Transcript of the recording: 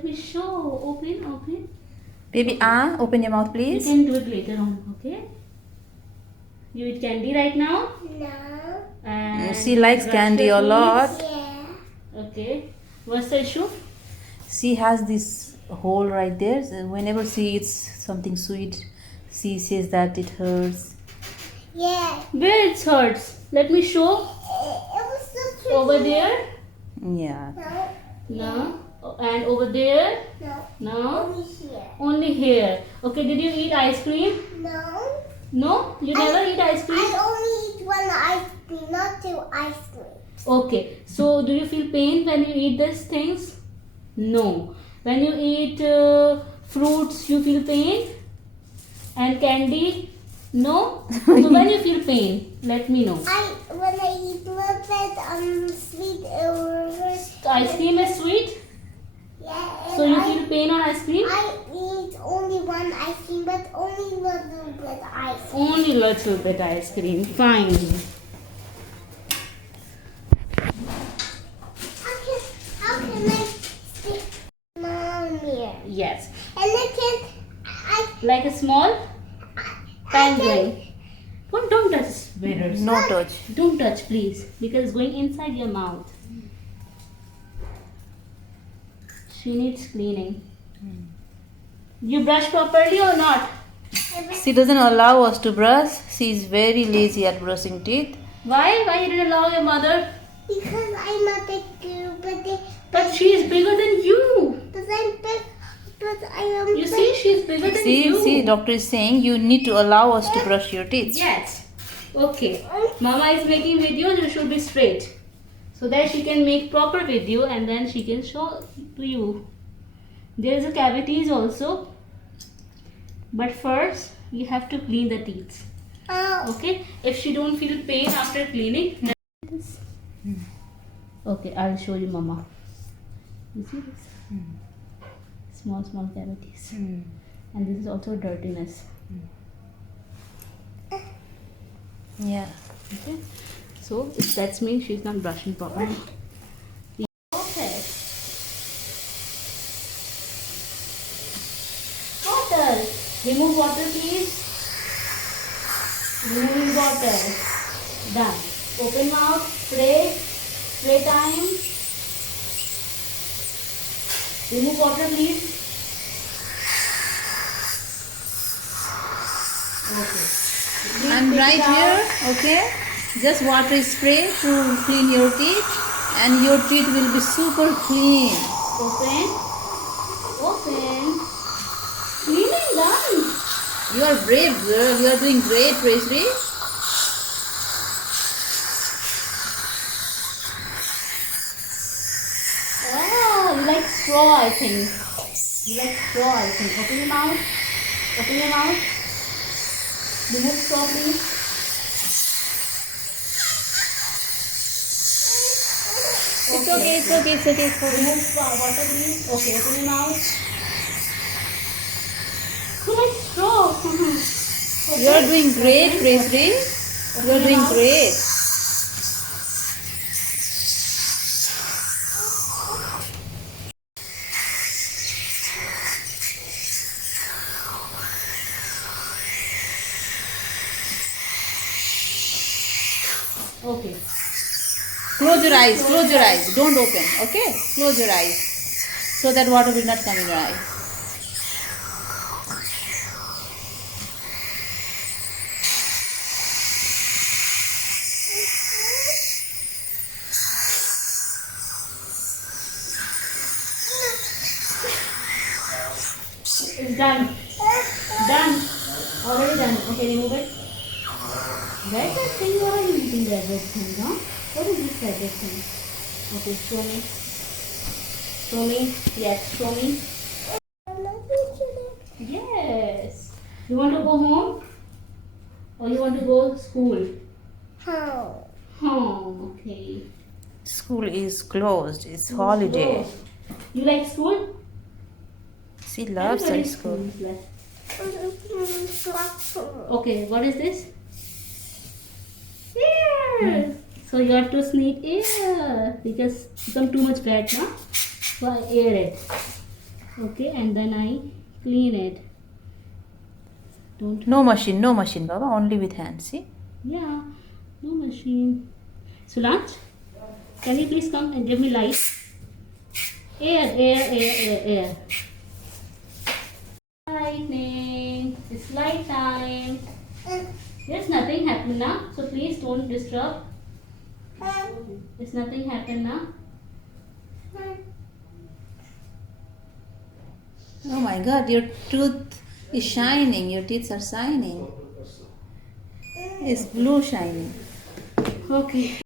let me show. Open. Baby, open your mouth, You please. can do it later on, okay? You eat candy right now? No. And She likes brush candy your a teeth? lot. Yeah. Okay. What's the issue? She has this hole right there. So whenever she eats something sweet, she says that it hurts. Yeah. Where it hurts? Let me show. It was so tricky. Over there? Yeah. No. No. And over there? No. No. Only here. Only here. Okay, did you eat ice cream? No. No? You never eat ice cream? I only eat one ice cream, not two ice creams. Okay, so do you feel pain when you eat these things? No. When you eat fruits, you feel pain? And candy? No? So when you feel pain, let me know. When I eat a little bit sweet or Ice cream is sweet? yeah. So you feel pain on ice cream? I eat only one ice cream, but only little bit ice cream. Only little bit ice cream. Fine. How can I stick on here? Yes. And I Like a small penguin. Don't touch mirrors. No touch. Don't touch, please, because it's going inside your mouth. She needs cleaning. You brush properly or not? She doesn't allow us to brush. She is very lazy at brushing teeth. Why? Why you didn't allow your mother? because I'm a big girl, But she is bigger than you. but I'm big, but I am You big. see, she is bigger than you. See, doctor is saying you need to allow us to brush your teeth. Yes. Okay. Mama is making videos. You should be straight, so that she can make proper video and then she can show to you. There is a cavities also, but first you have to clean the teeth. Oh, Okay. If she don't feel pain after cleaning, then okay, I'll show you, Mama. You see this? Small cavities, and this is also dirtiness. Yeah. Okay, so that means she's not brushing properly. Okay. Water. Remove water, please. Removing water. Done. Open mouth. Spray. Spray time. Remove water, please. Okay. Please I'm take right it out. here, okay? Just water spray to clean your teeth and your teeth will be super clean. Open. Open. Cleaning done. You are brave, girl. You are doing great, Presley. Oh, you like straw, I think. You like straw, I think. Open your mouth. Open your mouth. Remove straw, please. It's okay, it's okay, it's okay. It's okay. Remove water, please. Okay, open your mouth. You like straw. You are doing great, Presley. You are doing great. Okay. Close your eyes, close your eyes. Don't open, okay? Close your eyes so that water will not come in your eyes. It's done. Done. Already done. Okay, remove it. Where's that thing? Why are you eating the rabbit thing, huh? What is this rabbit thing? Okay, show me. Show me. Yes, show me. Yes. You want to go home? Or you want to go to school? oh. Home. Okay. School is closed. It's School holiday. closed. You like school? She loves her Everybody's school. is like- Okay, what is this? Air. So you have to sneak air because become too much wet, no? So I air it. Okay, and then I clean it. Don't. No machine, Baba. Only with hands. See? Yeah, no machine. Sulanj, can you please come and give me light? Air, air, air, air, air. Lightning. It's light time. There's nothing happen now, so please don't disturb. There's nothing happen now. Oh my God, your tooth is shining. Your teeth are shining. It's blue shining. Okay.